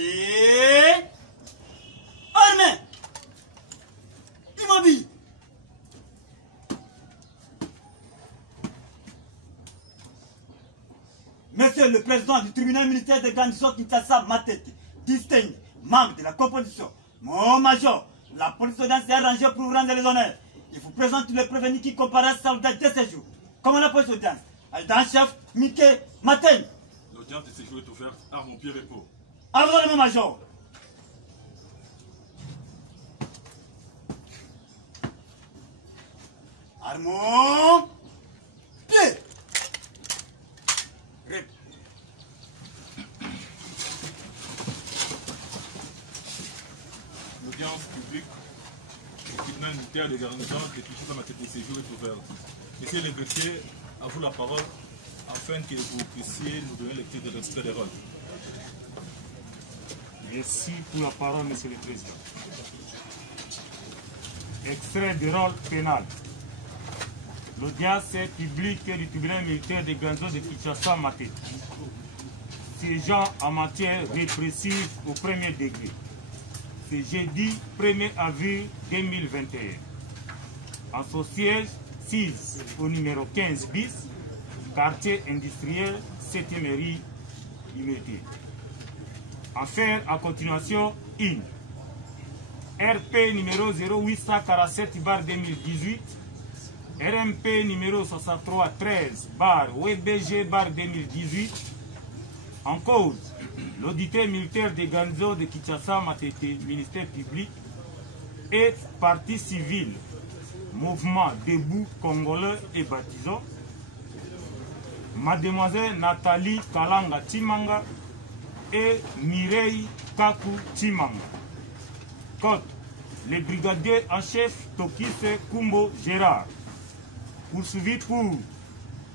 C'est... Armée. Immobile. Monsieur le président du tribunal militaire de Gandiso Kinshasa Matete distingue membre de la composition. Mon major, la police d'audience est arrangée pour vous rendre les honneurs. Il vous présente tous les prévenus qui comparaissent à l'audience de ce jour. Comment la police d'audience? Adjudant-chef Mickey Maten. L'audience de séjour est ouverte. Armes au pied repos. Avant le major. Armons. Pied. L'audience publique du tribunal militaire de garnison de Kinshasa Matete de séjour est ouverte. Monsieur le greffier, à vous la parole afin que vous puissiez nous donner lecture de l'extrait des rôles. Merci pour la parole, Monsieur le Président. Extrait du rôle pénal. L'audience publique du tribunal militaire de Ganzo de Kinshasa Matete. Siégeant en matière répressive au premier degré. C'est jeudi 1er avril 2021. En son siège 6 au numéro 15 bis, quartier industriel 7e mairie Unité. Affaire à continuation 1. RP numéro 0847/2018, RMP numéro 6313/WBG/2018. En cause, l'auditeur militaire de Ganzo de Kinshasa Matete, ministère public, et partie civile, mouvement debout congolais et baptisant, mademoiselle Nathalie Kalanga Timanga et Mireille Kaku Timanga. Côte, le brigadier en chef Tokise Kumbo Gérard, poursuivi pour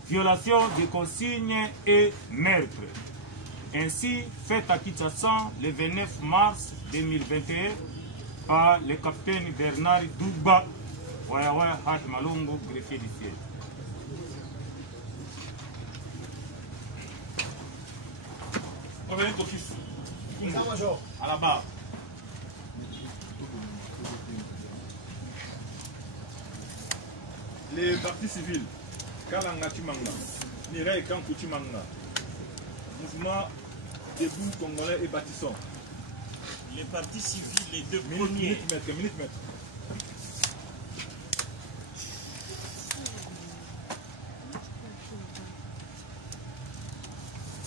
violation des consignes et meurtre. Ainsi, fait à Kinshasa le 29 mars 2021 par le capitaine Bernard Dougba, Waya Haj Malongo, greffier du siège. Revenez d'office. À la barre. Les partis civils, Kalanga Timanga, Mireille Kankou Timanga, mouvement debout congolais et bâtissant. Les partis civils, les deux premiers. Minute maître.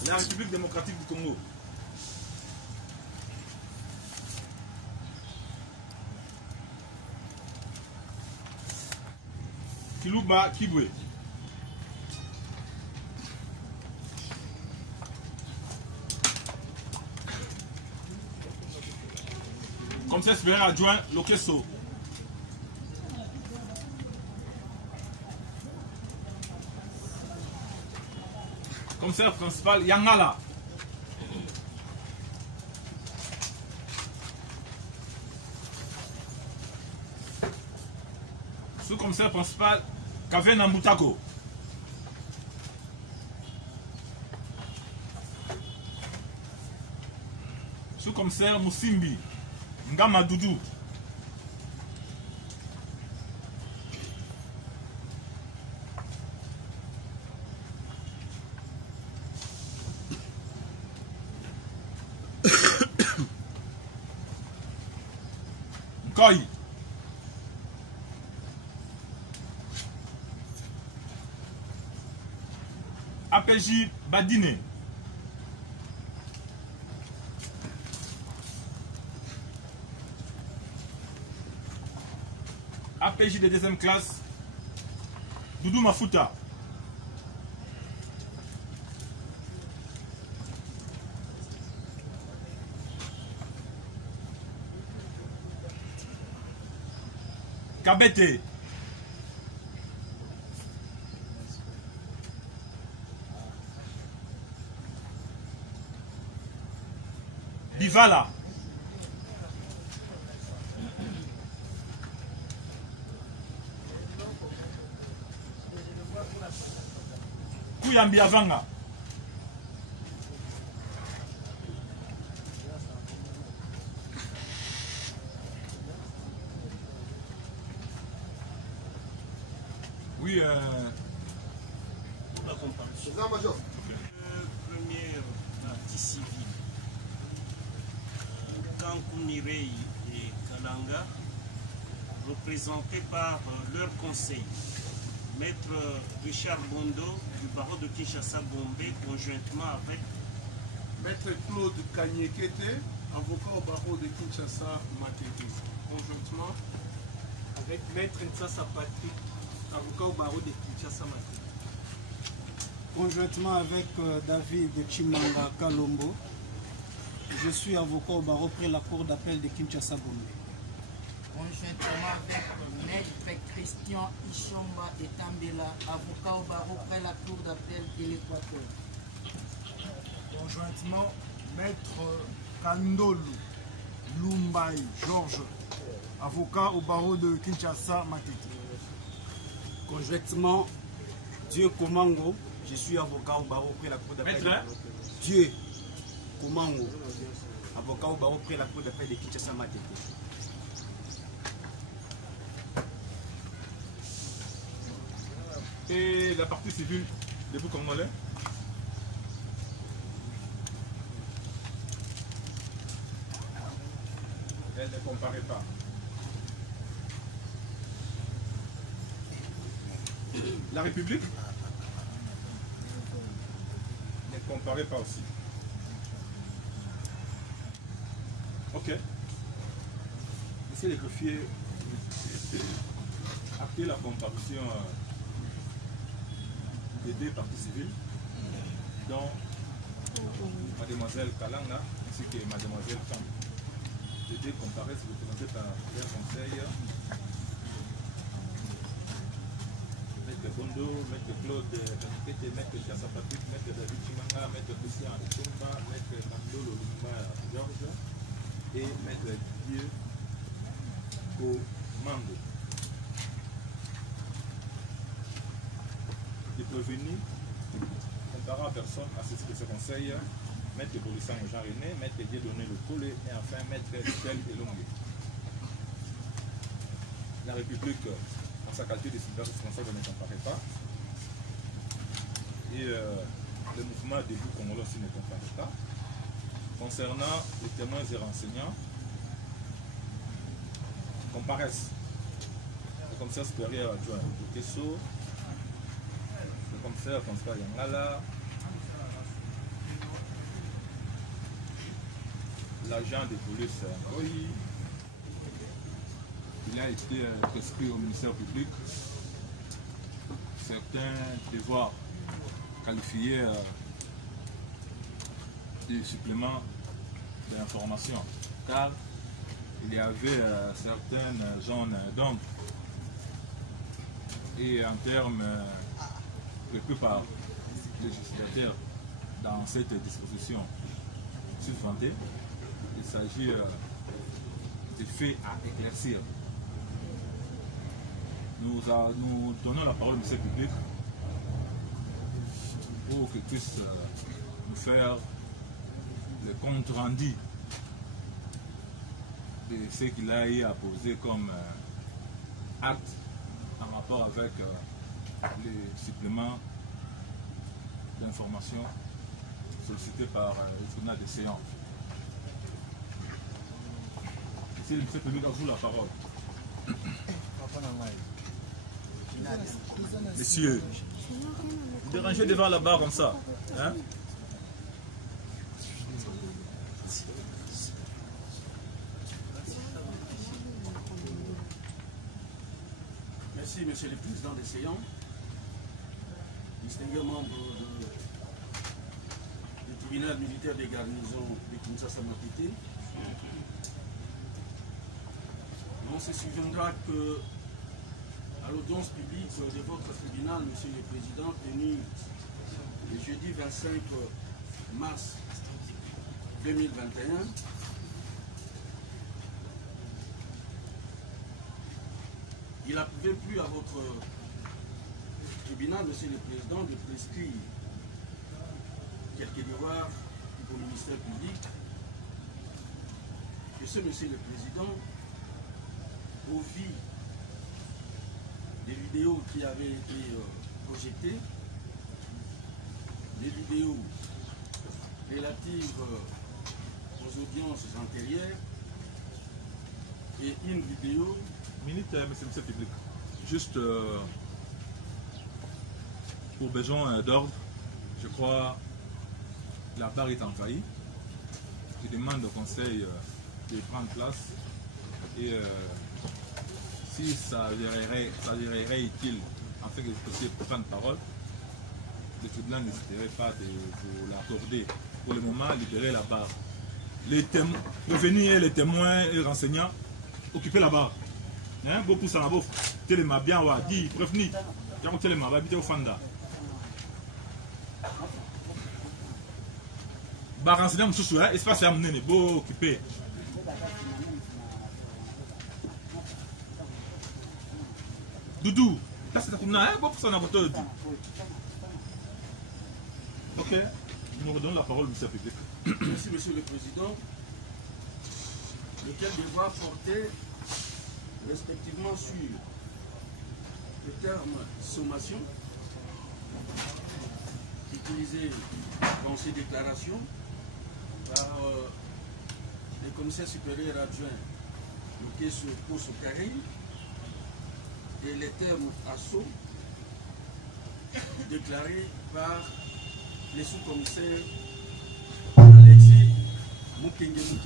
La République démocratique du Congo. Kiluba Kibwe. Commissaire supérieur adjoint Lokeso. Commissaire principal Yangala. Sous-commissaire principal Kavena Moutako. Sous-commissaire Moussimbi Ngama Doudou. Koi. APJ Badine. APJ de deuxième classe, Doudou Mafuta. Kabete. Bivala. Kuyambiavanga. Oui, pour la comparution. Première partie civile. Kankounirei et Kalanga, représentés par leur conseil. Maître Richard Bondo du barreau de Kinshasa-Bombé, conjointement avec Maître Claude Kanyekete, avocat au barreau de Kinshasa-Matete. Conjointement avec Maître Ntsasa Patrick, avocat au barreau de Kinshasa-Matete. Conjointement avec David Chimanga Kalombo, je suis avocat au barreau près la cour d'appel de Kinshasa-Bombé. Conjointement avec Maître Christian Ishomba et Tambela, avocat au barreau près la cour d'appel de l'Équateur. Conjointement, Maître Kandolu Lumbai Georges, avocat au barreau de Kinshasa-Matete. Conjointement, Dieu Komango, je suis avocat au barreau près la cour d'appel de Dieu Komango, avocat au barreau près la cour d'appel de Kinshasa-Matete. et la partie civile de vous Congolais. Elle ne comparait pas. La République ne comparait pas aussi. Ok. Monsieur le greffier, après la comparution des deux parties civiles, dont Mademoiselle Kalanga ainsi que Mademoiselle Kang. Les deux comparaissent représentés par leur conseil. Maître Bondo, Maître Claude Kanikete, Maître Ntsasa Patrick, Maître David Chimanga, Maître Christian Ishomba, Maître Kandolo Lumba Georges et Maître Dieu Komango. Les prévenus comparant en personne à ce conseil, Maître Bolissan Jean-René, Maître Dieudonné Le Collet et enfin Maître Michel Elongue. La République, en sa qualité de citoyen responsable, ne comparait pas. Et le mouvement debout congolais aussi ne comparait pas. Concernant les témoins et renseignants, comparaissent le commissaire supérieur adjoint de Kesso, le commissaire François Yangala, l'agent de police Ngoyi. Il a été prescrit au ministère public certains devoirs qualifiés de suppléments d'information, car il y avait certaines zones d'ombre et en termes prévus par le législateur dans cette disposition susventée, il s'agit de faits à éclaircir. Nous donnons la parole au ministère public pour qu'il puisse nous faire le compte rendu de ce qu'il a eu à poser comme acte en rapport avec les suppléments d'information sollicités par le journal des séances. Ici, le ministère public a vous la parole. Messieurs, vous dérangez devant la barre comme ça. Hein? Merci, Monsieur le Président des séances, distingués membres du tribunal militaire des garnisons de Kinshasa-Matete. On se souviendra que à l'audience publique de votre tribunal, Monsieur le Président, tenue le jeudi 25 mars 2021, il n'approuvait plus à votre tribunal, Monsieur le Président, de prescrire quelques devoirs au ministère public. Et ce, Monsieur le Président, au vu des vidéos qui avaient été projetées, des vidéos relatives aux audiences antérieures et une vidéo... Minute, monsieur le public. Juste pour besoin d'ordre, je crois que la barre est envahie. Je demande au conseil de prendre place et si ça s'avérerait utile afin que vous puissiez prendre parole, le tribunal n'hésiterait pas de vous l'accorder. Pour le moment, libérer la barre. Les témoins, prévenir les témoins et renseignants, occuper la barre. Hein, beaucoup ça n'a pas tellement bien ou à dire, prévenir. Quand on tellement va habiter au Fanda. Barre renseignant, monsieur, espace à amener, beau occupé. Doudou, là c'est comme ça, beaucoup ça n'a pas tout. Ok, nous redonnons la parole au ministère public. Merci, monsieur le président, lequel devra porter respectivement sur le terme sommation utilisé dans ces déclarations par les commissaires supérieurs adjoints bloqués sur Koso Karim et les termes assaut déclarés par les sous-commissaires Alexis Mukenge.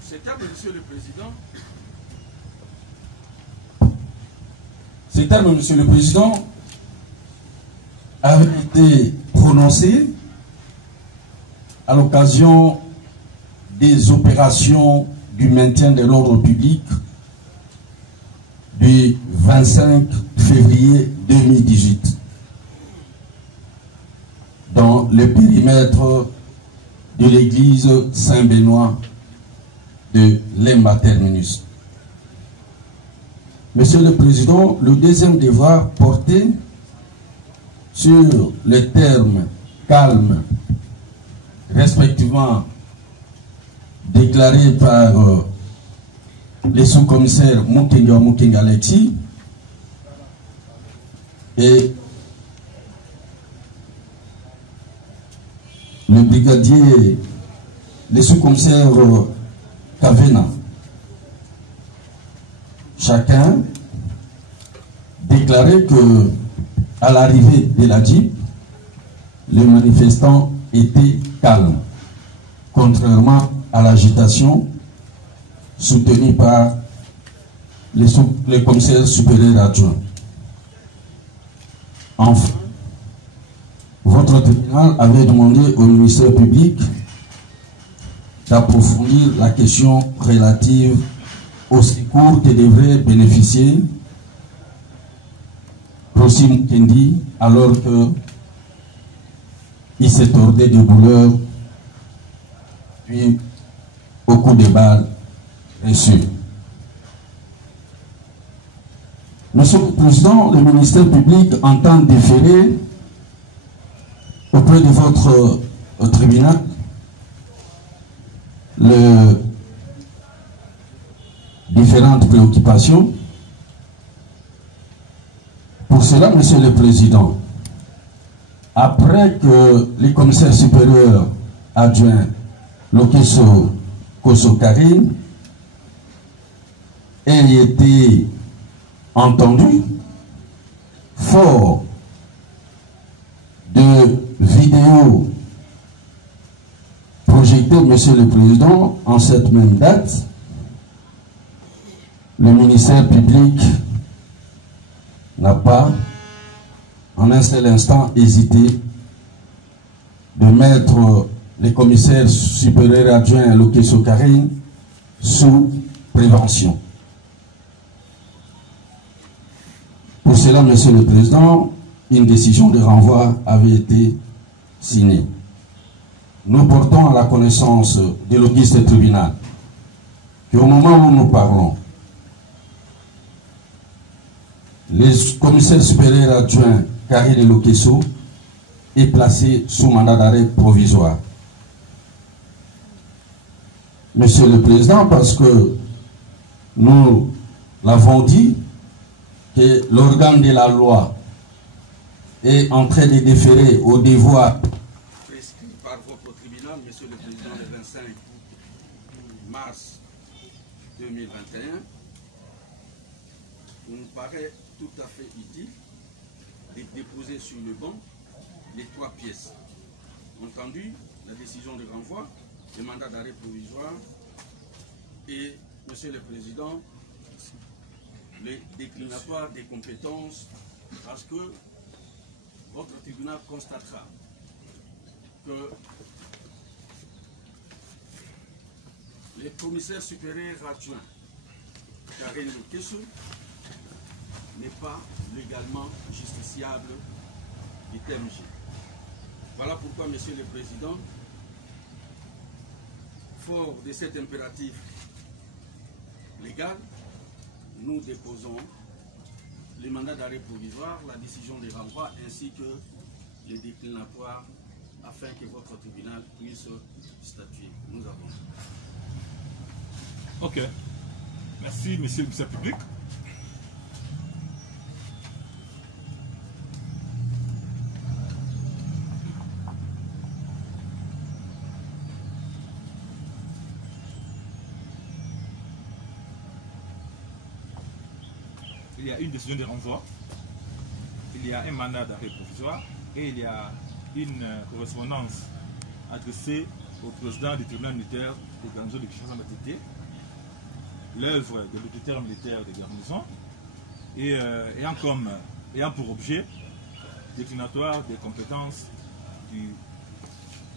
Ces termes, monsieur le président, ces termes, monsieur le président, avaient été prononcés à l'occasion des opérations du maintien de l'ordre public du 25 février 2018 dans le périmètre de l'église Saint-Benoît de Lemba Terminus. Monsieur le Président, le deuxième devoir porté sur les termes calmes, respectivement déclarés par les sous-commissaires Mukenge Alexis et le brigadier, les sous-commissaires Kavena. Chacun déclarait que à l'arrivée de la Jeep, les manifestants étaient calmes, contrairement à l'agitation soutenue par les commissaires supérieurs adjoints. Enfin, votre tribunal avait demandé au ministère public d'approfondir la question relative au secours que devrait bénéficier Rossi Mukendi alors qu'il s'est tordé de douleur puis au coup de balle reçu. Monsieur le Président, le ministère public entend déférer auprès de votre tribunal les différentes préoccupations. Pour cela, Monsieur le Président, après que les commissaires supérieurs adjoints Lokeso Koso Karim aient été entendus, fort de vidéos projetées, Monsieur le Président, en cette même date, le ministère public n'a pas en un seul instant hésité de mettre les commissaires supérieurs adjoints Lokeso Karim sous prévention. Pour cela, Monsieur le Président, une décision de renvoi avait été signée. Nous portons à la connaissance de l'auguste tribunal qu'au moment où nous parlons, les commissaires supérieurs adjoints Karim et Lokeso est placé sous mandat d'arrêt provisoire. Monsieur le Président, parce que nous l'avons dit, que l'organe de la loi est en train de déférer au devoir prescrit par votre tribunal, Monsieur le Président, le 25 mars 2021, il nous paraît tout à fait utile de déposer sur le banc les 3 pièces. Entendu, la décision de renvoi, le mandat d'arrêt provisoire et, Monsieur le Président, le déclinatoire des compétences, parce que votre tribunal constatera que le commissaire supérieur adjoint Karine Lukesu n'est pas légalement justiciable du TMG. Voilà pourquoi, Monsieur le Président, fort de cet impératif légal, nous déposons le mandat d'arrêt provisoire, la décision de renvoi ainsi que les déclinatoires afin que votre tribunal puisse statuer. Nous avons. Ok. Merci, Monsieur le commissaire public. Il y a une décision de renvoi, il y a un mandat d'arrêt provisoire et il y a une correspondance adressée au président du tribunal militaire de garnison de Kinshasa Matete, l'œuvre de l'auditeur militaire de garnison, et ayant pour objet déclinatoire des compétences du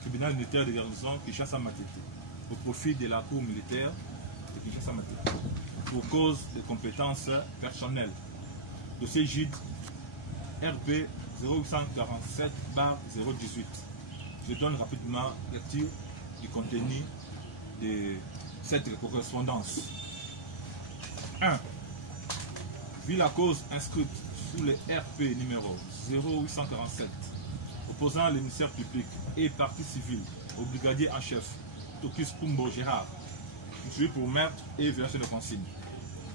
tribunal militaire de garnison Kinshasa Matete au profit de la cour militaire de Kinshasa Matete pour cause de compétences personnelles. Dossier JID RP 0847/018. Je donne rapidement lecture du contenu de cette correspondance. 1. Vu la cause inscrite sous le RP numéro 0847 opposant le ministère public et partie civile au brigadier en chef Tokis Pumbo Gérard, tué pour meurtre et violation de consigne.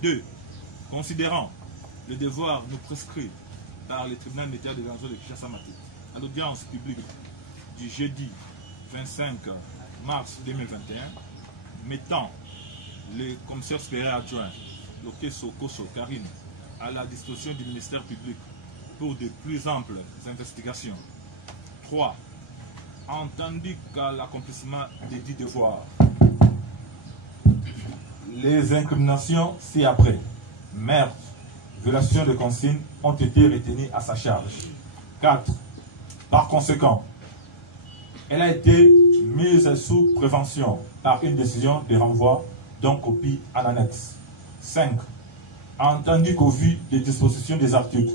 2. Considérant le devoir nous prescrit par le tribunal militaire de garnison de Kinshasa Matete à l'audience publique du jeudi 25 mars 2021, mettant le commissaire supérieur adjoint Lokeso Koso Karine à la disposition du ministère public pour de plus amples investigations. 3. Entendu qu'à l'accomplissement des 10 devoirs, les incriminations ci-après, meurtre, violation de consignes, ont été retenues à sa charge. 4. Par conséquent, elle a été mise sous prévention par une décision de renvoi dont copie en annexe. 5. Entendu qu'au vu des dispositions des articles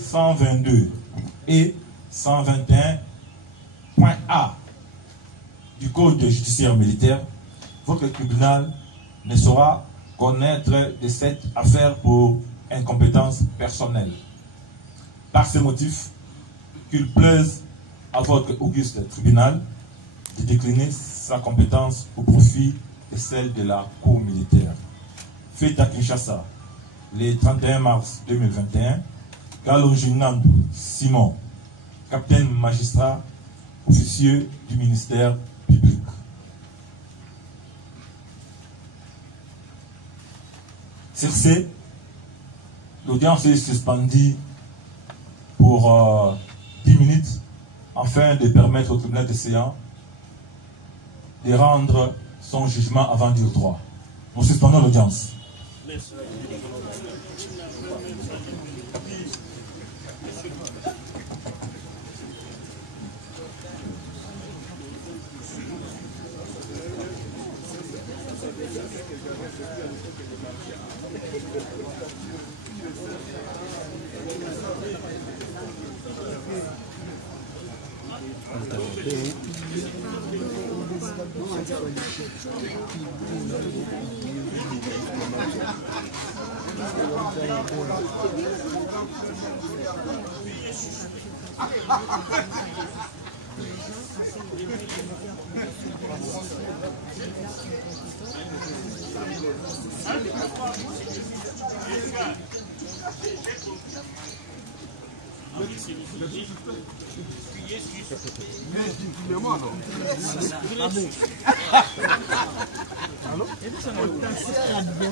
122 et 121.A du Code judiciaire militaire, votre tribunal ne saura connaître de cette affaire pour incompétence personnelle. Par ce motif, qu'il plaise à votre auguste tribunal de décliner sa compétence au profit de celle de la Cour militaire. Fait à Kinshasa, le 31 mars 2021, Galonginando Simon, capitaine magistrat, officier du ministère public. Sur ce, l'audience est suspendue pour 10 minutes afin de permettre au tribunal de séance de rendre son jugement avant dire droit. Nous suspendons l'audience. Merci.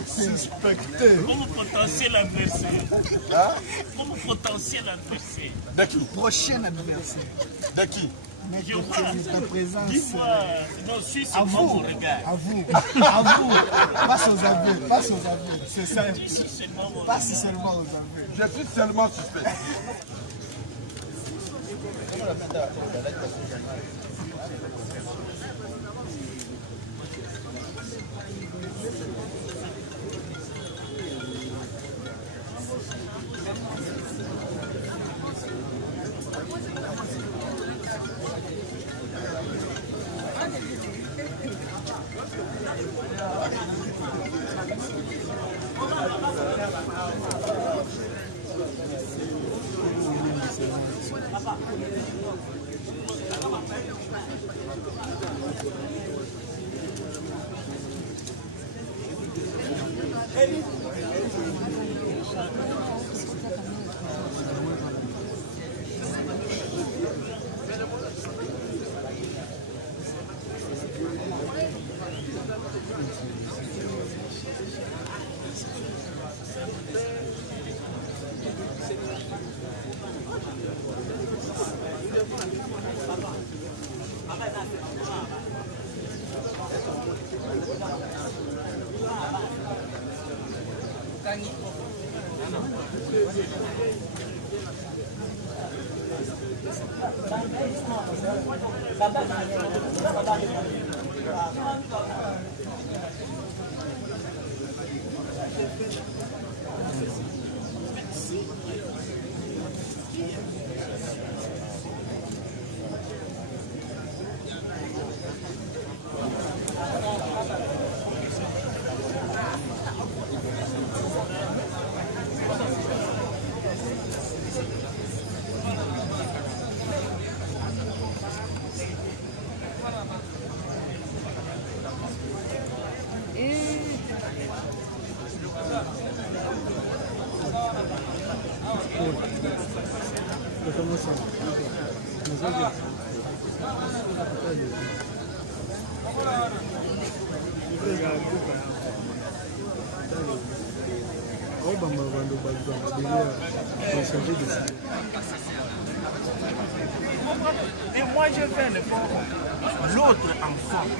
Suspecté. Comme potentiel adversaire. Comme potentiel adversaire. D'accord. Prochain adversaire. D'accord. Je vois ta présence. Dis-moi, non, suis à seulement vous, mon regard. à vous, à vous. Passe aux aveux, passe aux aveux. C'est simple. Passe seulement aux aveux. Je suis seulement suspect. Et moi je fais un effort, l'autre en forme.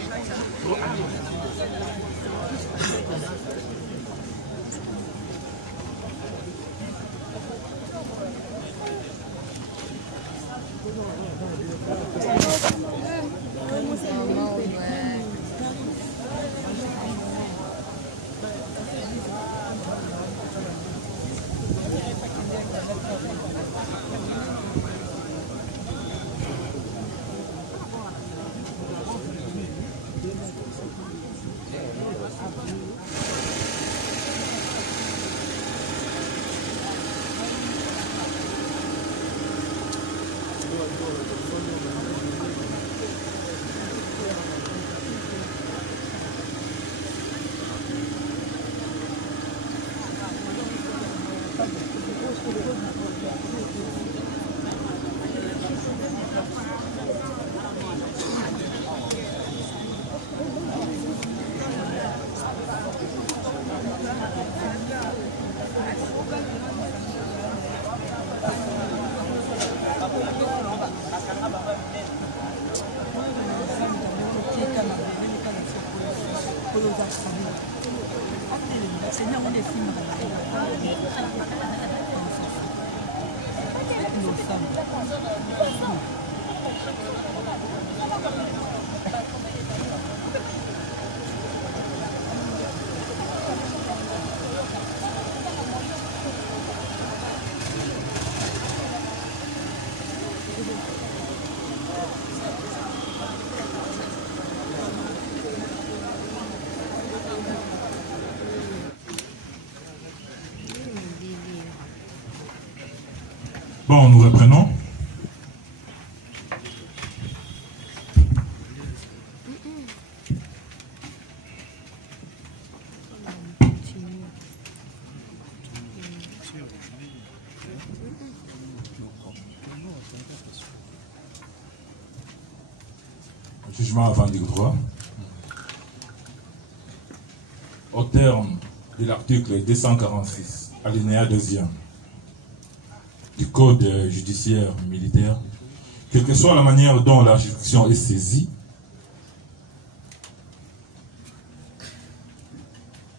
Bon, nous reprenons. jugement avant du droit. Au terme de l'article 246, alinéa 2e du Code judiciaire militaire, quelle que soit la manière dont la juridiction est saisie,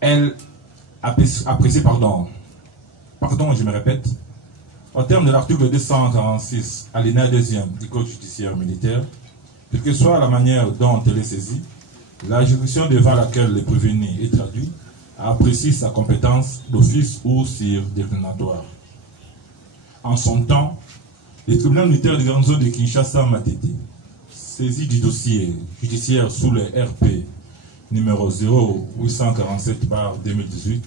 elle apprécie, je me répète, au terme de l'article 246, alinéa 2e du Code judiciaire militaire, quelle que soit la manière dont elle est saisie, la juridiction devant laquelle le prévenu est traduit apprécie sa compétence d'office ou sur déclinatoire. En son temps, le tribunal militaire de grande zone de Kinshasa Matete, saisi du dossier judiciaire sous le RP numéro 0847/2018,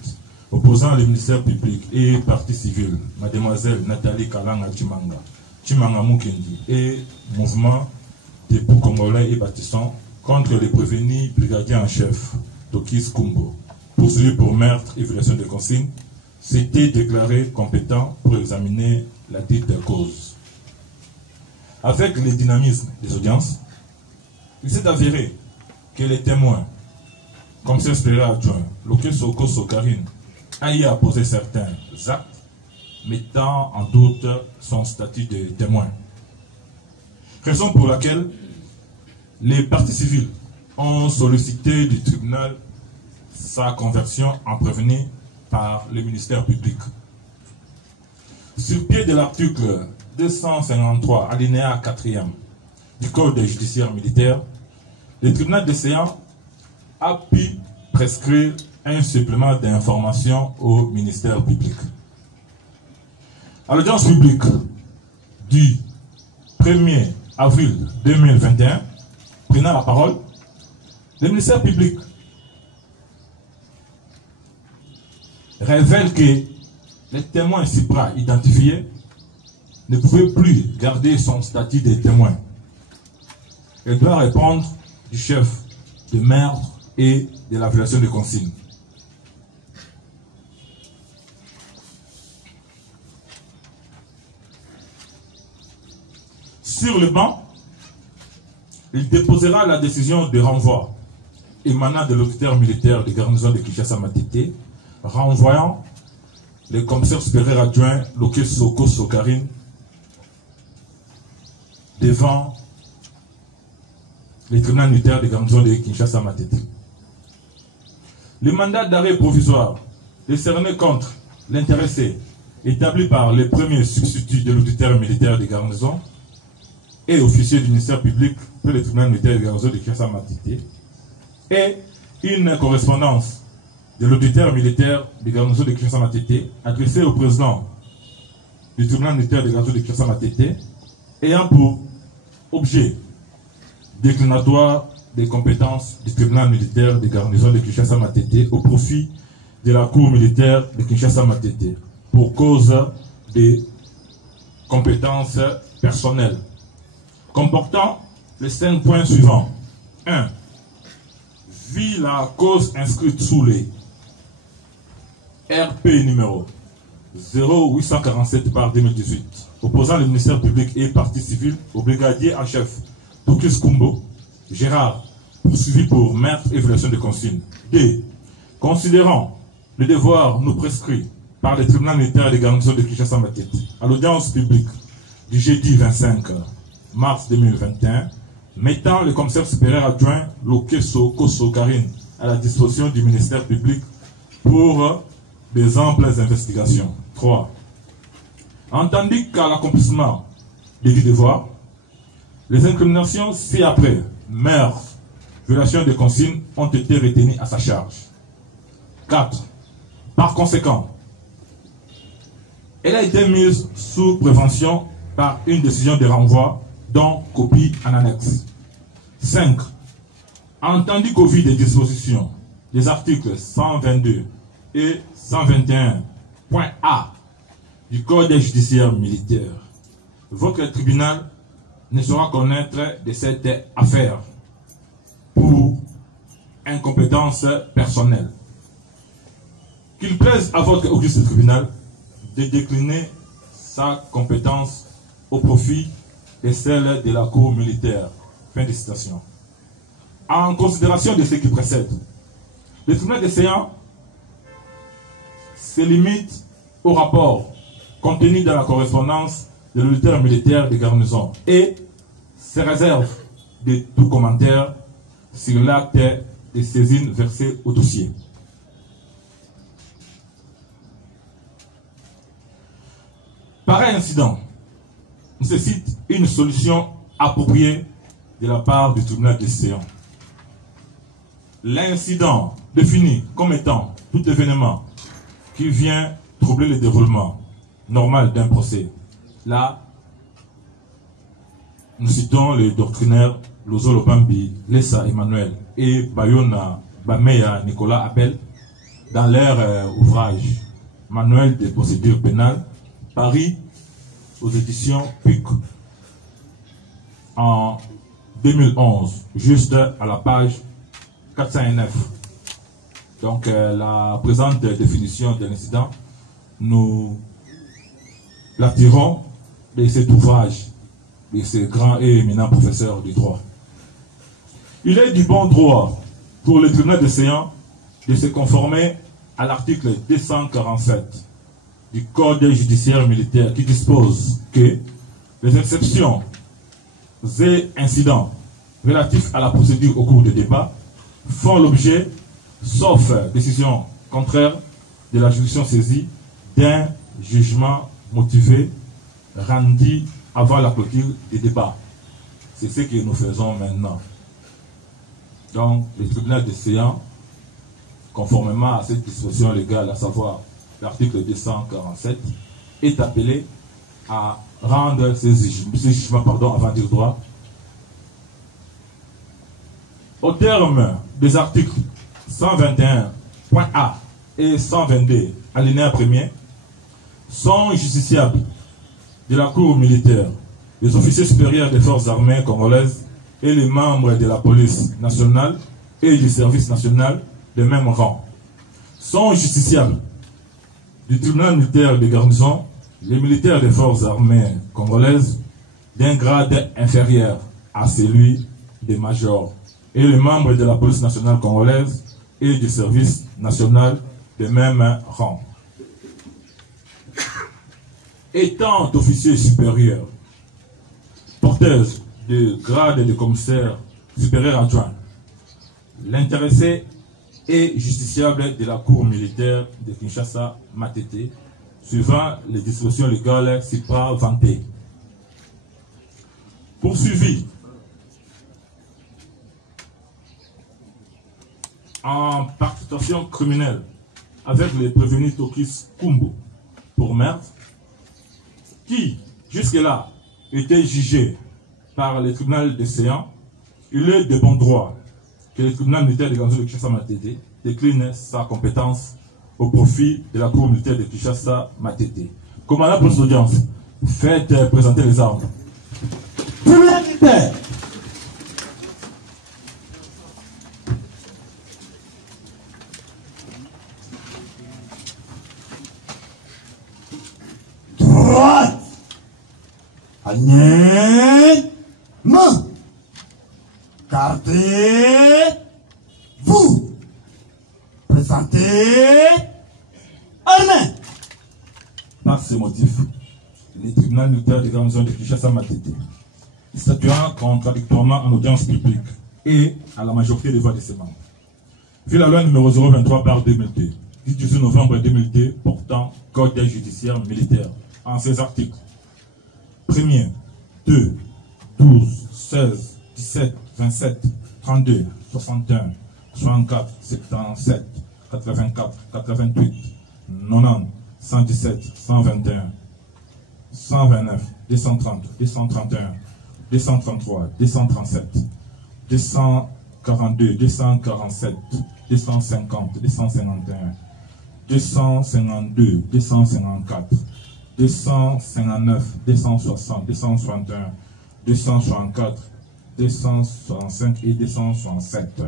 opposant le ministère public et partie civile, mademoiselle Nathalie Kalanga Chimanga Mukendi et mouvement des Pou Congolais et bâtissants contre les prévenus brigadier en chef Tokis Kumbo, poursuivi pour meurtre et violation de consignes, s'était déclaré compétent pour examiner la dite cause. Avec le dynamisme des audiences, il s'est avéré que les témoins, comme c'est espéré adjoint, Loke Soko Sokarine, a y apposé certains actes mettant en doute son statut de témoin. Raison pour laquelle les parties civiles ont sollicité du tribunal sa conversion en prévenu par le ministère public. Sur pied de l'article 253, alinéa 4e du Code judiciaire militaire, le tribunal de séance a pu prescrire un supplément d'information au ministère public. À l'audience publique du 1er avril 2021, prenant la parole, le ministère public révèle que les témoins CIPRA identifiés ne pouvaient plus garder son statut de témoin. Il doit répondre du chef de meurtre et de la violation de consignes. Sur le banc, il déposera la décision de renvoi émanant de l'auditeur militaire de garnison de Kinshasa Matete, renvoyant le commissaire supérieur adjoint Loke Soko Sokarine devant le tribunal militaire de garnison de Kinshasa Matete. Le mandat d'arrêt provisoire décerné contre l'intéressé établi par le premier substitut de l'auditeur militaire de garnison et officier du ministère public pour le tribunal militaire de garnison de Kinshasa Matete et une correspondance de l'auditeur militaire de garnison de Kinshasa Matete adressée au président du tribunal militaire de garnison de Kinshasa Matete ayant pour objet déclinatoire des compétences du tribunal militaire de garnison de Kinshasa Matete au profit de la cour militaire de Kinshasa Matete pour cause des compétences personnelles, comportant les 5 points suivants. 1. Vu la cause inscrite sous les RP numéro 0847/2018, opposant le ministère public et partie civile au brigadier en chef Tokis Kumbo, Gérard, poursuivi pour meurtre et violation de consignes. 2. Considérant le devoir nous prescrit par le tribunal militaire de garnison de Kinshasa Matete à l'audience publique du jeudi 25 mars 2021, mettant le commissaire supérieur adjoint Loke Soko Sokarine à la disposition du ministère public pour des amples investigations. 3. Entendu qu'à l'accomplissement des devoirs, les incriminations ci-après, meurtre, violation de consignes, ont été retenues à sa charge. 4. Par conséquent, elle a été mise sous prévention par une décision de renvoi dont copie en annexe. 5. Entendu qu'au vu des dispositions des articles 122 et 121.a du Code judiciaire militaire, votre tribunal ne saura connaître de cette affaire pour incompétence personnelle. Qu'il plaise à votre auguste tribunal de décliner sa compétence au profit de celle de la cour militaire. Fin de citation. En considération de ce qui précède, le tribunal des séances se limite au rapport contenu dans la correspondance de l'auditeur militaire de garnison et se réserve de tout commentaire sur l'acte de saisine versé au dossier. Pareil incident nécessite une solution appropriée de la part du tribunal des séances. L'incident défini comme étant tout événement qui vient troubler le déroulement normal d'un procès. Là, nous citons les doctrinaires Lozo Lobambi, Lessa Emmanuel et Bayona Bameya Nicolas Appel dans leur ouvrage Manuel des procédures pénales, paru aux éditions PUC en 2011, juste à la page 409. Donc la présente définition de l'incident, nous l'attirons de cet ouvrage de ces grands et éminents professeurs du droit. Il est du bon droit pour le tribunal des séances de se conformer à l'article 247 du Code judiciaire militaire qui dispose que les exceptions et incidents relatifs à la procédure au cours des débats font l'objet, sauf décision contraire de la juridiction saisie, d'un jugement motivé rendu avant la clôture des débats. C'est ce que nous faisons maintenant. Donc, le tribunal des séances, conformément à cette disposition légale, à savoir l'article 247, est appelé à rendre ces jugements avant dire droit. Au terme des articles 121.a et 122, alinéa 1er, sont justiciables de la Cour militaire, les officiers supérieurs des forces armées congolaises et les membres de la police nationale et du service national de même rang. Sont justiciables du tribunal militaire de garnison les militaires des forces armées congolaises d'un grade inférieur à celui des majors et les membres de la police nationale congolaise et du service national de même rang. Étant officier supérieur, porteuse de grade de commissaire supérieur adjoint, l'intéressé est justiciable de la Cour militaire de Kinshasa Matete, suivant les dispositions légales ci-par vantées. Poursuivi en participation criminelle avec les prévenus Tokis Kumbo pour meurtre, qui jusque-là était jugé par le tribunal des séances, il est de bon droit que le tribunal militaire de garnison de Kinshasa Matete décline sa compétence au profit de la Cour militaire de Kinshasa Matete. Commandant pour l'audience, faites présenter les armes. Tribunal militaire. Droite. Agnès. Main. Gardez-vous. Présentez. Armée. Par ces motifs, le tribunal militaire de garnison de Kinshasa Matete, statuant contradictoirement en audience publique et à la majorité des voix de ses membres, vu la loi numéro 023/2002, du 18 novembre 2002 portant Code judiciaire militaire en ses articles 1er, 2, 12, 16, 17, 27, 32, 61, 64, 77, 84, 88, 90, 117, 121, 129, 230, 231, 233, 237, 242, 247, 250, 251, 252, 254, 259, 260, 261, 264, 265 et 267.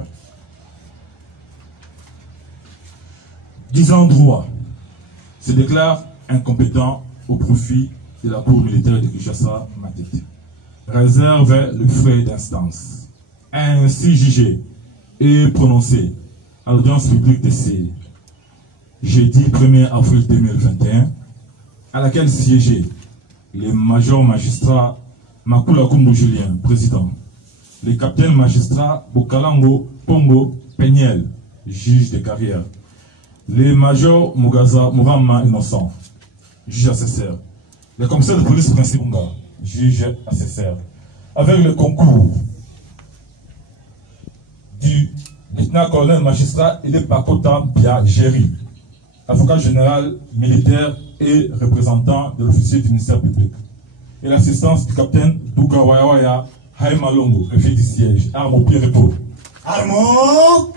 Disant droit, se déclare incompétent au profit de la Cour militaire de Kinshasa Matete. Réserve le frais d'instance. ainsi jugé et prononcé à l'audience publique de ce jeudi 1er avril 2021, à laquelle siégeaient les majors magistrats Makula Kumbu Julien, président, les capitaines magistrats Bokalango Pongo Peniel, juge de carrière, les majors Mugaza Mourama Innocent, juge assesseur, le commissaire de police Principunga, juge assesseur, avec le concours du lieutenant-colonel magistrat Ede Pakota Bia Géry, avocat général militaire et représentant de l'officier du ministère public, et l'assistance du capitaine Douga Wayawaya Haïma Longo, préfet du siège, arme au pied repos. Arme au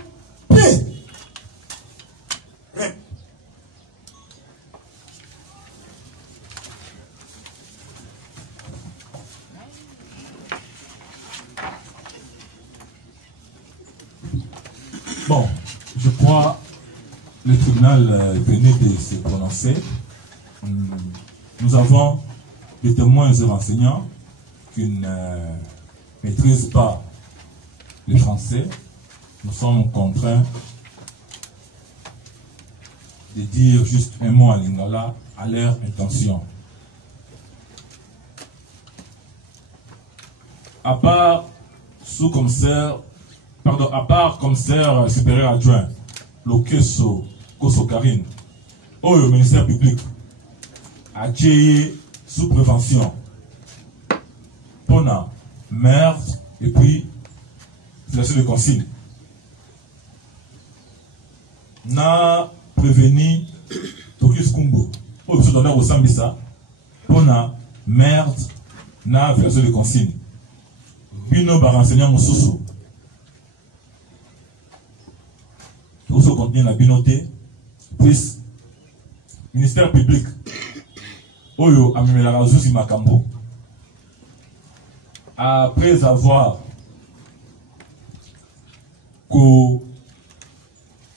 pied. Bon, je crois le tribunal venait de se prononcer. Nous avons des témoins et renseignants qui ne maîtrisent pas le français. Nous sommes contraints de dire juste un mot en lingala à leur intention. À part sous-commissaire, pardon, à part commissaire supérieur adjoint, Lokeso Koso Karine, au ministère public, a créé sous prévention, Pona, merde, et puis violation de consigne. Na prévenu Tokis Kumbo, au pseudonyme au Sambisa, Pona, merde, na violation de consigne. Bino ba renseignement Moussousou. Tout ce contenu la binoté, puis ministère public, Oyo Amimela Zouzi Makambo, après avoir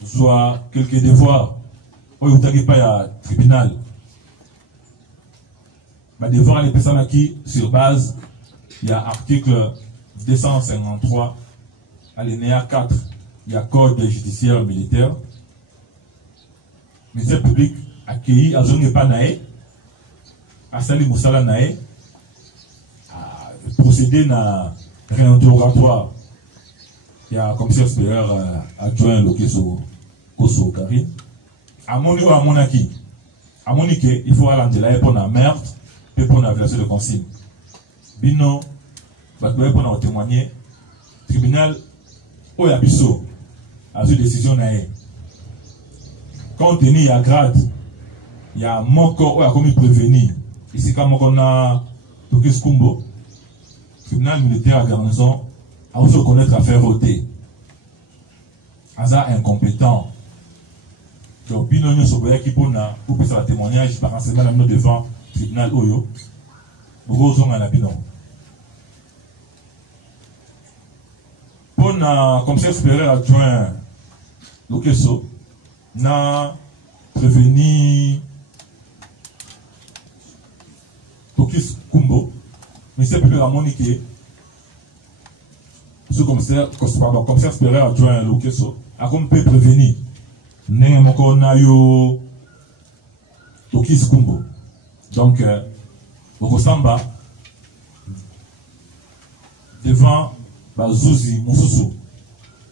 soit quelques devoirs, Oyo Tagipa ya tribunal, ma devoir les personnes qui, sur base, il y a article 253, alinéa 4, il y a code judiciaire militaire. Le ministère public accueilli à Zone Panae, à Sali Moussala Nae, à procéder à réinterrogatoire. Il y a un commissaire supérieur adjoint Lokeso Koso Kari. À mon niveau, à mon acquis, à mon niqué, il faut aller là pour la merde et pour la violation de consigne. Bino, pour témoigner, tribunal, où il biso, à une décision nae. Quand on est à grade, il y a mon corps où il a commis prévenir. Ici, quand on a Tokis Kumbo, tribunal militaire à garnison, a aussi reconnaître à faire ôter. Asa incompétent. Donc, binonio soboya qui pour faire témoignage par renseignement devant tribunal Oyo. Beaucoup à la binon. Pour na commissaire supérieur adjoint Lokeso, na prévenu Tokis Kumbo, mais c'est plus à Monique, ce commissaire supérieur adjoint Lokeso, a comme peut prévenir, n'est encore na yo Tokis Kumbo. Donc, Bokosamba, devant Bazouzi Moussoussou,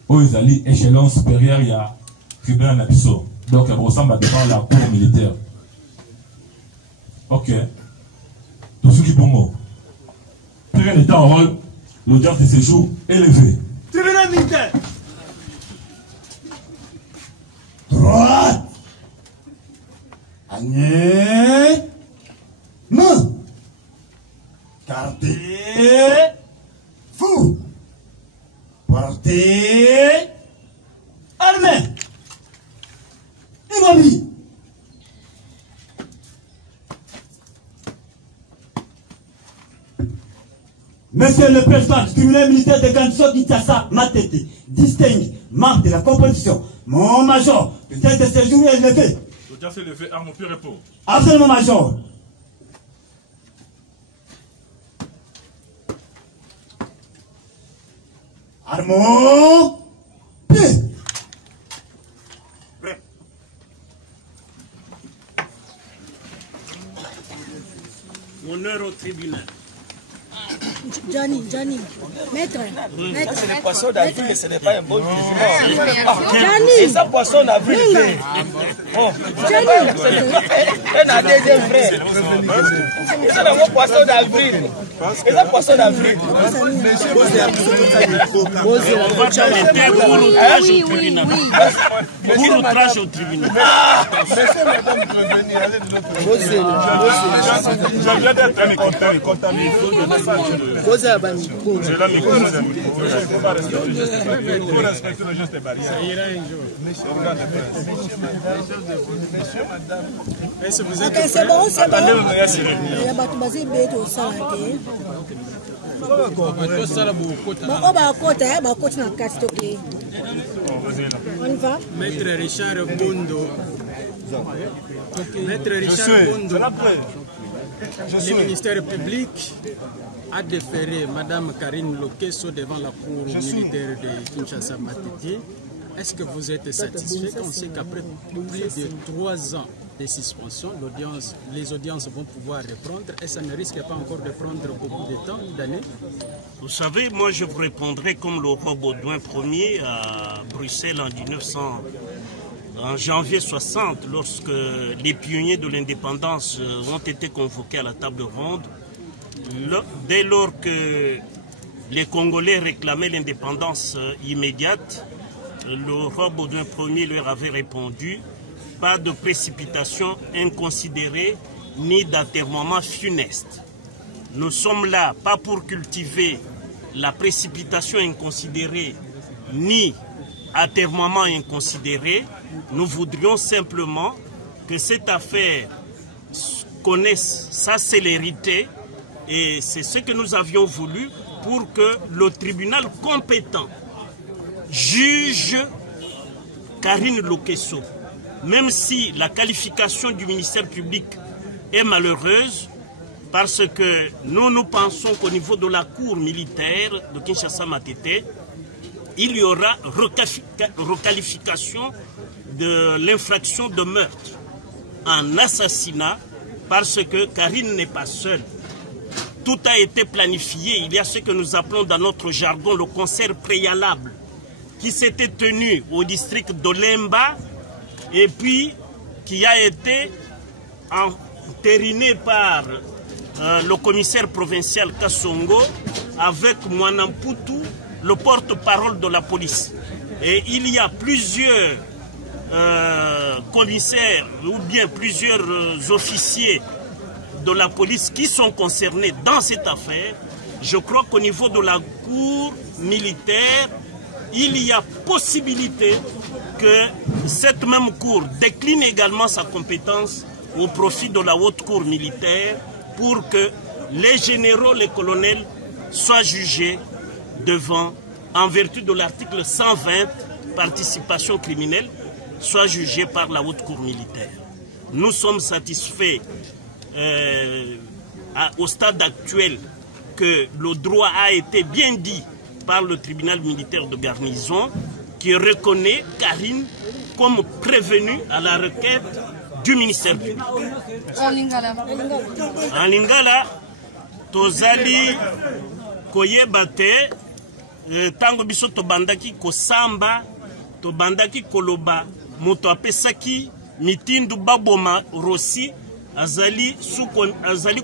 où ils allaient échelon supérieur, il y a tribunal Nabiso. Donc, Bokosamba devant la cour militaire. Ok. Tout ce qui est bon mot. Premier état en rôle, l'audience de séjour élevée. Tribunal militaire. Droite. Agné. Main. Gardez. Fou. Portez. Armée. Immobilier. Monsieur le Président du tribunal militaire de Ganso Kinshasa, Matete, distingue, membre de la composition, mon major, le temps de séjour est élevé. L'audience est levée, arme au pied repos. Absolument, major. Armons. Pied. Prêt. Honneur au tribunal. Johnny, maître. C'est le poisson d'avril, mais ce n'est pas un bon jugement. Johnny. Et ça, poisson d'avril. Bon, c'est un deuxième frère. Et ça, c'est un poisson d'avril. Et ça, poisson d'avril. On va t'arrêter pour l'outrage au tribunal. Pour l'outrage au tribunal. Je viens d'être contaminé. J'ai la micro, madame. Il faut respecter le geste barrière. Ça ira un jour. Monsieur, madame. Ok, c'est bon, c'est bon. Il y a battu basé bête au salade. On va. Maître Richard Bondo. Maître Richard Bondo. Le ministère public a déféré Mme Karine Lokesso devant la cour militaire de Kinshasa-Matete. Est-ce que vous êtes satisfait? On sait qu'après plus de 3 ans de suspension, les audiences vont pouvoir reprendre et ça ne risque pas encore de prendre beaucoup de temps, d'années? Vous savez, moi je vous répondrai comme le roi Baudouin Ier à Bruxelles en janvier 60, lorsque les pionniers de l'indépendance ont été convoqués à la table ronde. Dès lors que les Congolais réclamaient l'indépendance immédiate, le roi Baudouin Ier leur avait répondu: pas de précipitation inconsidérée ni d'atterrement funeste. Nous sommes là pas pour cultiver la précipitation inconsidérée ni atterrement inconsidéré. Nous voudrions simplement que cette affaire connaisse sa célérité et c'est ce que nous avions voulu pour que le tribunal compétent juge Karine Lokesso. Même si la qualification du ministère public est malheureuse, parce que nous pensons qu'au niveau de la cour militaire de Kinshasa-Matete, il y aura requalification de l'infraction de meurtre en assassinat, parce que Karine n'est pas seule. Tout a été planifié. Il y a ce que nous appelons dans notre jargon le concert préalable qui s'était tenu au district d'Olemba et puis qui a été entériné par le commissaire provincial Kassongo avec Mwanamputu, le porte-parole de la police. Et il y a plusieurs commissaires ou bien plusieurs officiers de la police qui sont concernés dans cette affaire. Je crois qu'au niveau de la cour militaire, il y a possibilité que cette même cour décline également sa compétence au profit de la haute cour militaire pour que les généraux, les colonels soient jugés devant, en vertu de l'article 120, participation criminelle, soient jugés par la haute cour militaire. Nous sommes satisfaits au stade actuel que le droit a été bien dit par le tribunal militaire de garnison qui reconnaît Karine comme prévenue à la requête du ministère public. En Lingala, tozali koyebate tango biso tobandaki kosamba, tobandaki koloba moto apesaki mitindu baboma Rossi azali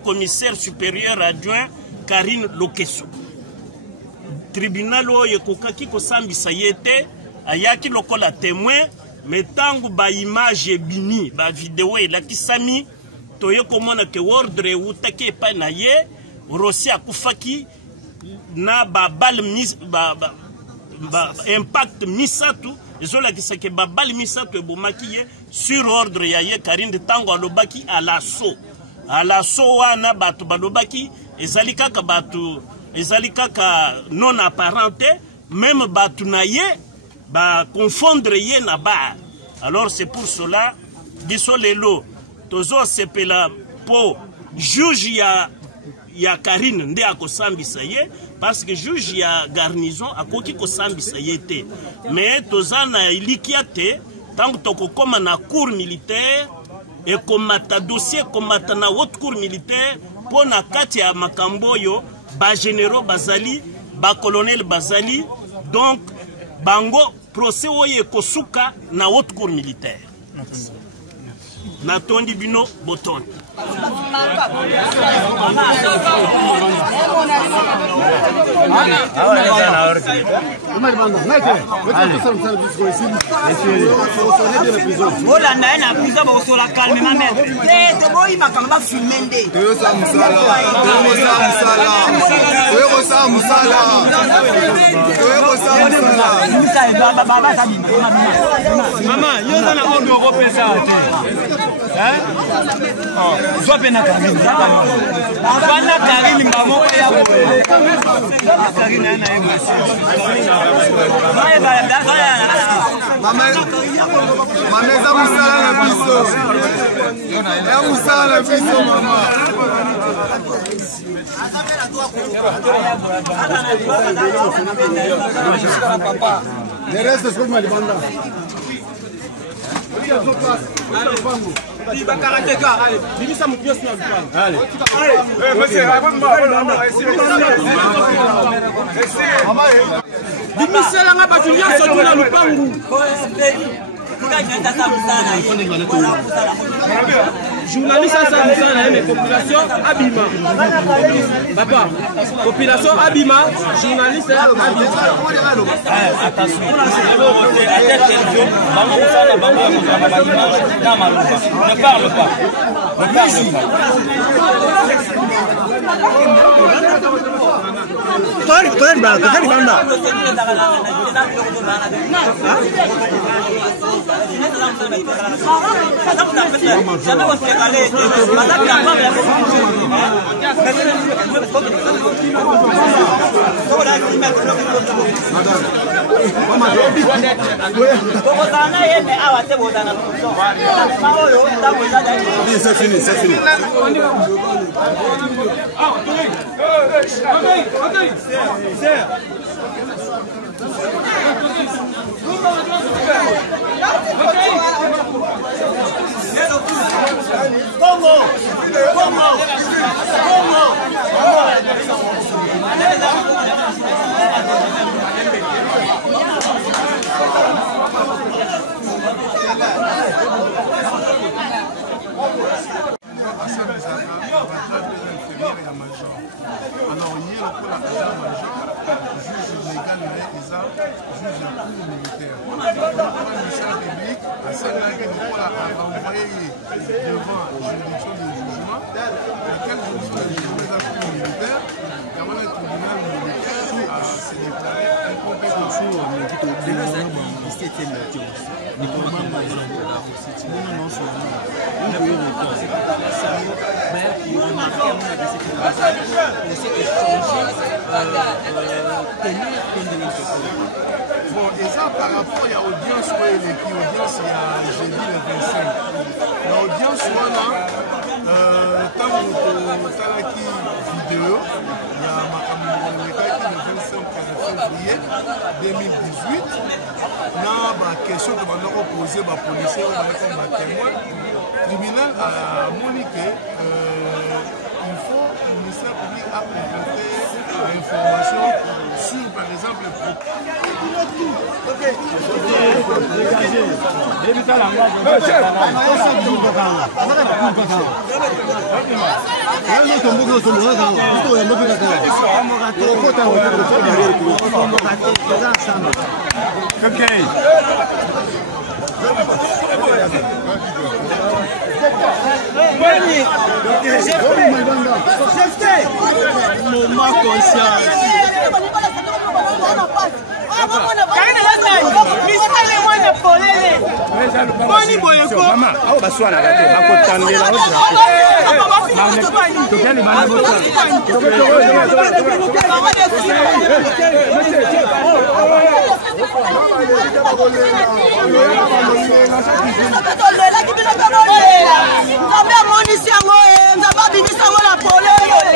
commissaire supérieur adjoint Karine Lokesso. Tribunal oyo kokaki kosambisa yete ayaki lokola témoin metangu ba image ebimi ba vidéo elakisami toye komona ke ordre utaki epai na ye Rossi akufaki na ba bal impact misatu ezolakisa ke ba bal misatu ebomaki ye sur ordre ya ye Karine tango alobaki à l'assaut wana batu balobaki ezali kaka non apparenté, même batu na ye ba confondre ye na ba. Alors c'est pour cela biso lelo tozo sepela po juge ya Karine nde akosambisa ye parce que juge ya garnison akoki kosambisa ye te mais tozana ilikia te tango tokokoma na cour militaire et komata dossier komata na haute cour militaire pona kati ya makambo yo ba généraux bazali ba colonel bazali donc bango procès oye kosuka na haute cour militaire na tondi bino boton Maman, yo na ondo ko pesa ate. Hein? Oh, soit pena Karine. Bana Karine ngamo ya ko. Karine na embassy. Mama za musala na biso. Ya musala na biso mama. Le reste es como el banda. Journaliste ça mais population Abima. Papa, population Abima, journaliste Abima. Attention. Ne parle pas. C'est fini, c'est fini. Bon, et ça par rapport à l'audience, l'audience il y a jeudi le 25. L'audience, voilà, quand on a vidéo, il y a le 25 février 2018. Dans la question que nous avons posée aux policiers, aux témoins, le tribunal a moniqué il faut que le ministère public a complété l'information sur, par exemple, Nzambe amonisi yango nzambe abimisi yango na polele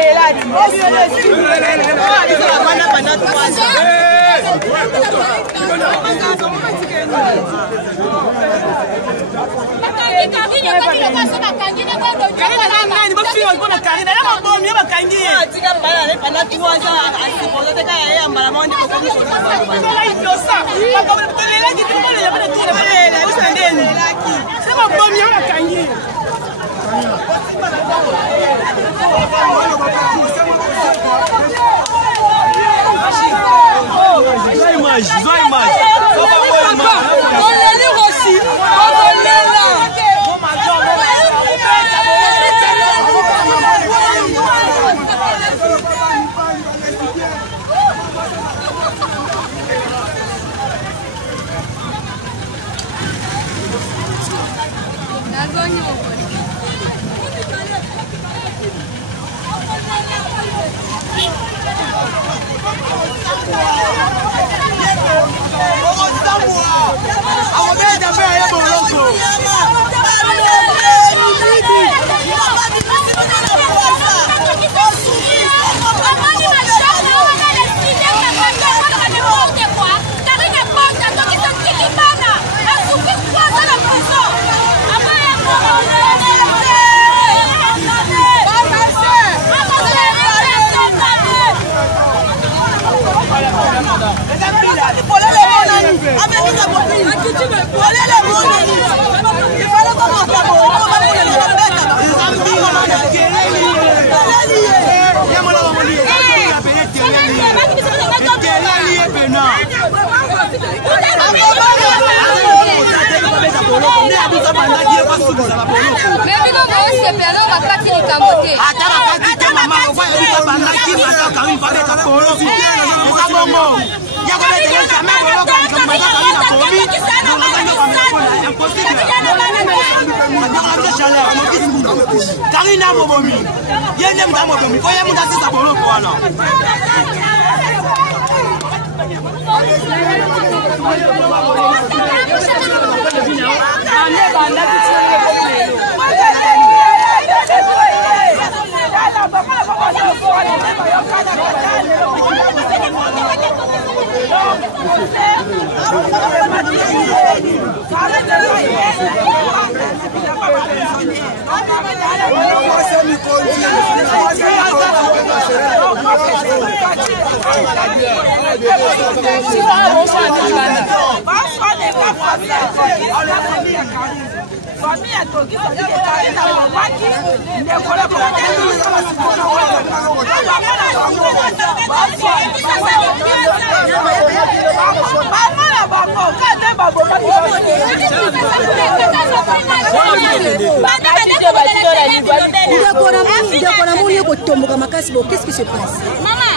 Qu'est-ce qui se passe? Maman,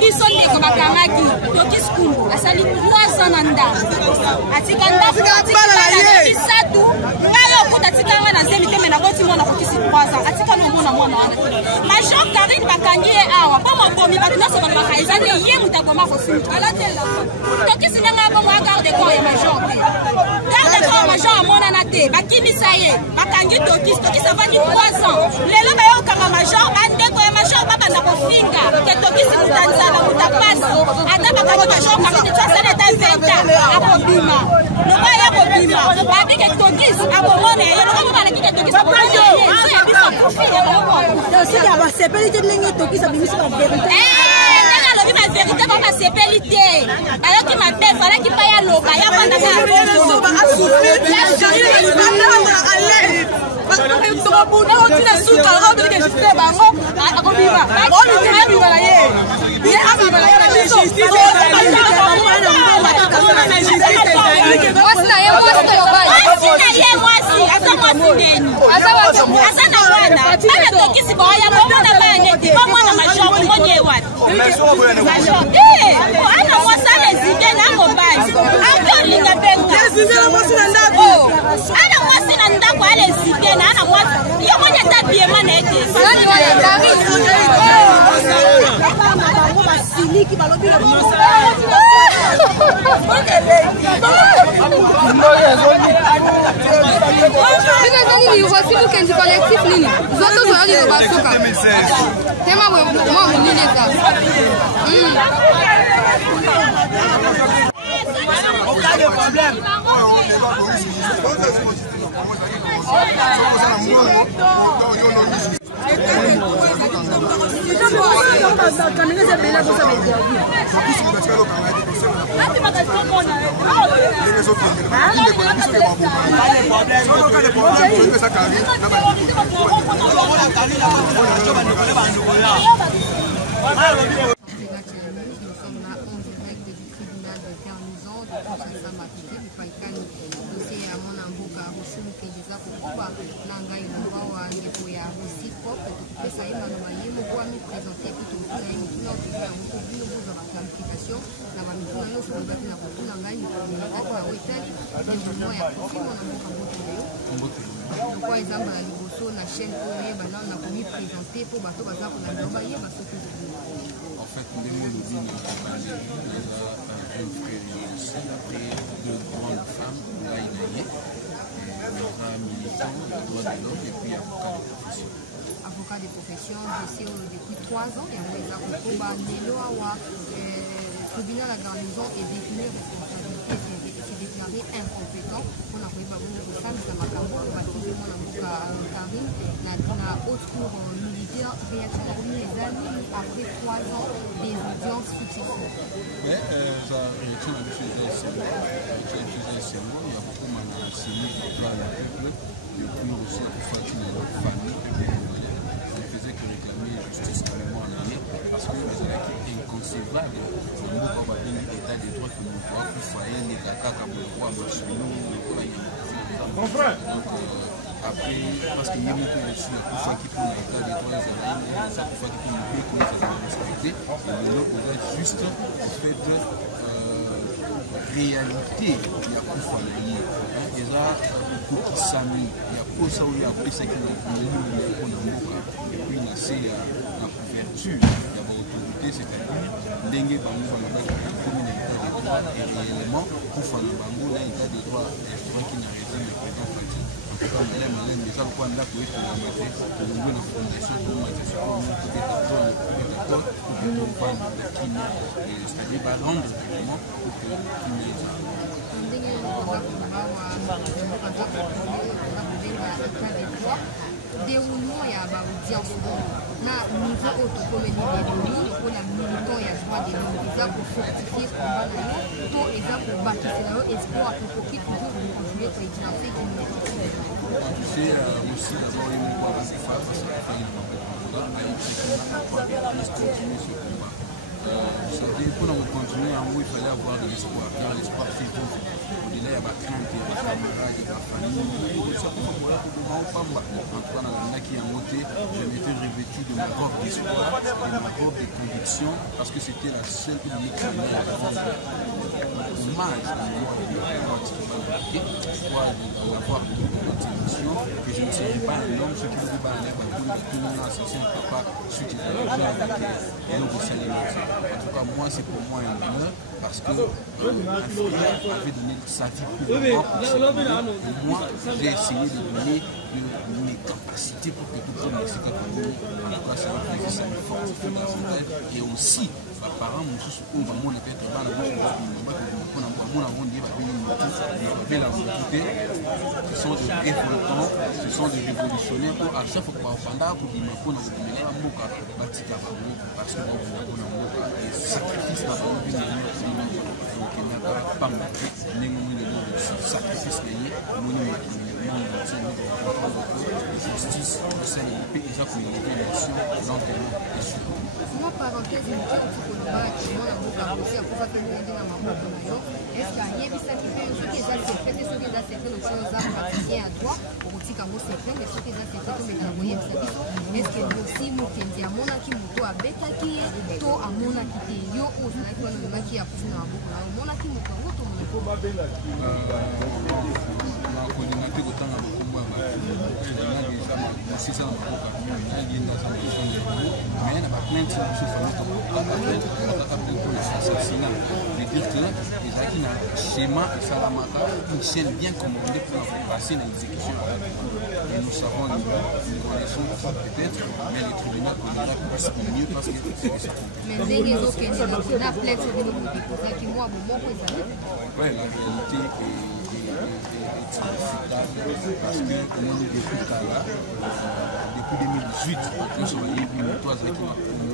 biso ndeko bakamaki Tokis Kundu asali 3 ans nanda atikanda isatu ngalo kutatikanga na zemi temena boti mona kokisi 3 ans atikana mona wana Major Karine bakangi awa pamo bomi batuna so bana bakaizane ye mutaboma kosinga alatela Tokis nanga bomo garde corps ya Major garde corps Major amona na te bakimisa ye bakangi Tokis avandi 3 ans lelo bayo kama Major bandeko ya Major baba na kofinga ke Tokis mutanzala mutapasi ata bakangi Major Karine tsasana ta venta akobima loba ya kobima babike Tokis abomone ye loba bana kike Tokis abomone ye so ya biso kufinga c'est que la sécurité n'est pas Tokis abimisi la vérité la vérité va ma sépélité alors qui m'appelle voilà qui paye à l'eau ya bana na Voici Si vous êtes collectif, vous êtes basoka. Tema moi munile ça. Aucun de problème. Par exemple, la liboso, la chaîne on a commis présenter pour bateau, par exemple, on a envoyé en fait, les mots nous parlé un frère aussi, après deux grandes femmes, Laïnaïe, militant, droit de l'homme et puis avocat de profession. Avocat de profession, je sais depuis 3 ans, il y a des avocats, le tribunal à garnison est décliné responsabilité, c'est déclaré incompétent. On a pris par exemple ça, mais ça m'a campé, parce que mon avocat Karim n'a autre cours militaire, réaction les années après 3 ans des audiences successives. Mais ça réaction à l'effet il y a beaucoup de signé du plan à peuple, et puis aussi à faire une famille, on faisait que réclamer justice carrément en année, parce que c'est inconcevable. L'état des droits que nous avons pu faire, les caca comme le roi, après, parce qu'il y a beaucoup aussi de fois qui pour l'état des droits, ça pour faire qu'il y ait que nous avons respecté, et nous avons juste fait de réalité, il y a pour faire déjà beaucoup qui s'amènent, il y a pour ça où il y a plus ça qui est et puis il y a la couverture, il y a l'autorité, c'est-à-dire dengue bango na ba commune d'état de droit et réellement pour faire le bango là état de droit et qui n'a raison de président Fati comme les déjà quoi là pour être la maîtrise pour nous la fondation pour nous c'est pour nous pour pas qui c'est-à-dire pas rendre vraiment pour que déroulement ya ba audience na niveau autre comme les pour la militant ya droit des gens pour fortifier combat na yo to exemple bâtir na yo espoir pour qui toujours continuer pour étudier tu sais aussi d'abord il faut faire parce que pour nous continuer en haut, il fallait avoir de l'espoir, car l'espoir fait tout. Au-delà, il y a ma crainte, il y a ma camarade, il y a ma famille. En tout cas, dans la qui a monté, je m'étais revêtu de ma robe d'espoir, de ma robe de conviction, parce que c'était la seule unique manière de rendre hommage à moi de l'avoir d'avoir de motivation, que je ne serais pas un homme, ce qui ne veut pas aller à tout le monde, c'est un papa, ce qui est et donc vous saluez. En tout cas, moi, c'est pour moi un honneur parce que un frère avait donné sa vie pour moi. Et moi, j'ai essayé de donner mes capacités pour que tout le monde s'y comprenne. En tout cas, c'est un plaisir, ça me fortifie davantage. Et aussi, mes parents, mon sous où maman était là, ce sont des révoltants, ce sont des révolutionnaires pour à chaque fois pendant pour dire qu'on a obtenu un mot parce que les sacrifices dans le vie pas sacrifice justice, c'est le pays qui a communiqué l'élection, l'enterrement et surtout. Moi, parenthèse, je me dis que le bar qui m'a aussi à pouvoir tenir dans ma main. Est-ce qu'il y a des sacrifices, ceux qui ont accepté, ceux qui ont accepté le chose à pratiquer à droit, pour dire qu'à moi c'est vrai, mais ceux qui ont accepté que mes envoyés est-ce que aussi nous qui à mon qui moto à bêta qui est, to à mon qui est yo ou là qui va qui a poussé dans la boucle, mon qui moto, coordinateur autant dans le combat, c'est ça dans le mais il y a plein de choses qui dire que les acquis dans le schéma et Salamaka, une chaîne bien commandée pour passer dans l'exécution. Et nous savons, nous connaissons peut-être, mais les tribunaux connaissent mieux parce que c'est ça. Mais les autres qui sont là, plein de choses qui moi, oui, la réalité est irréfutable parce que nous depuis là, depuis 2018, nous sommes allés pour qui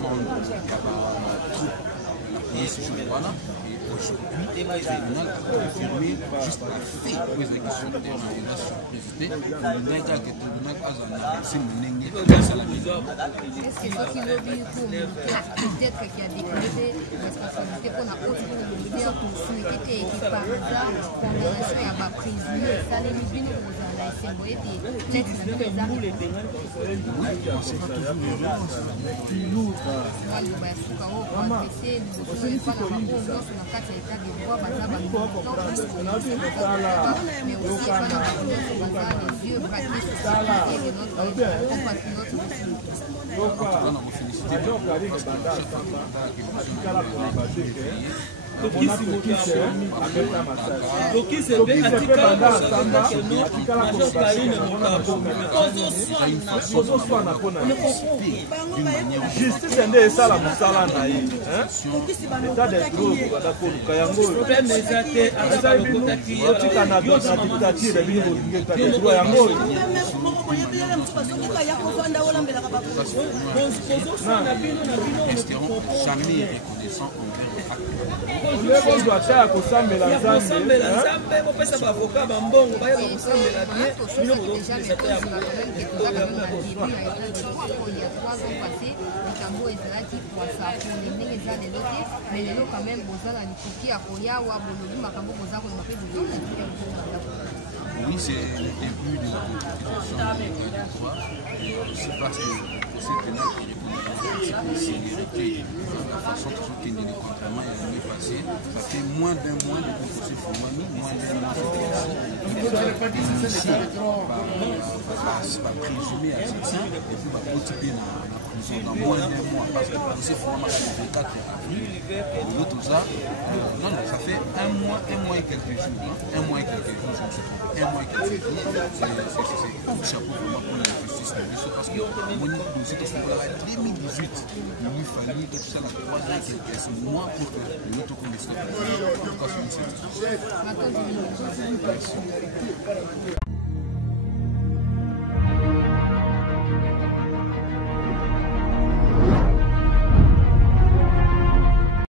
monde la police voilà. Et aujourd'hui, le tribunal a confirmé juste la fait que les actions de terrain et la surprésidé, le nègre que le tribunal a annoncé mon nègre. Est-ce que ce qui veut dire pour peut-être qu'il y a déclaré responsabilité pour la haute leader pour souhaiter qui par hasard condamnation à ma prisonnier, ça les mibines aux la SMOE et peut-être les armes. Oui, c'est pas toujours heureux. justice nde esala mosala na ye état de droit bakoluka yango otika na dictature bino bolingi état de droit yango jamais reconnaissant olebozwa ata ya kosambela nzambe bopesa baavoka bambongo bayeba kosambela bien bino bozokisa te ya likambo ezalaki kwasapone ndenge eza lelo te me lelo quand même boza na likoki ya koyawa bolobi makambo boza kolema mpe bozoa. Oui, c'est le début de la concrétisation du droit. C'est parce que le procès pénal qui reconnaît la sécurité, la façon dont il est contrairement à l'année passée, ça fait moins d'un mois de procès formel, moins d'un mois de procès. Ici, par présumé assassin, et puis va multiplier la prison dans moins d'un mois, parce que le procès formel est le 4 avril. Tout ça, non, ça fait un mois et quelques jours. Un mois et quelques jours, je me suis trompé. Un mois et quelques jours, c'est un chapeau pour la justice de l'USO, parce que mon dossier de ce moment-là, 2018, il lui fallut que tout ça, la 3 ans et quelques mois pour que l'autre commission de la